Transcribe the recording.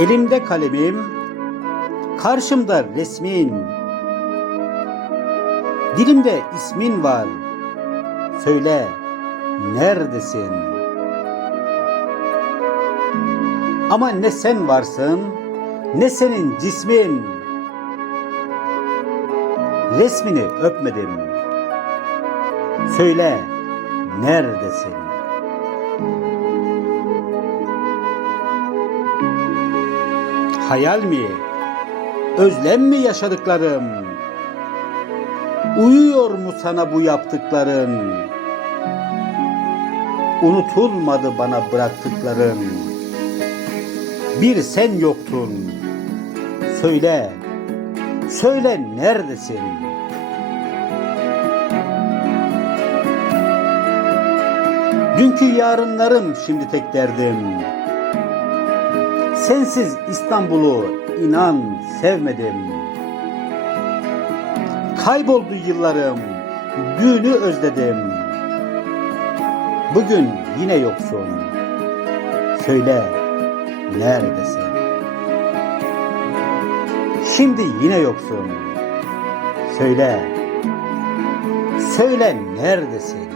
Elimde kalemim, karşımda resmin. Dilimde ismin var. Söyle, neredesin? Ama ne sen varsın, ne senin cismin. Resmini öpmedim. Söyle, neredesin? Hayal mi? Özlem mi yaşadıklarım? Uyuyor mu sana bu yaptıkların? Unutulmadı bana bıraktıkların. Bir sen yoktun. Söyle, söyle neredesin? Dünkü yarınlarım şimdi tek derdim. Sensiz İstanbul'u inan sevmedim. Kayboldu yıllarım, düğünü özledim. Bugün yine yoksun. Söyle, neredesin? Şimdi yine yoksun. Söyle, söyle neredesin?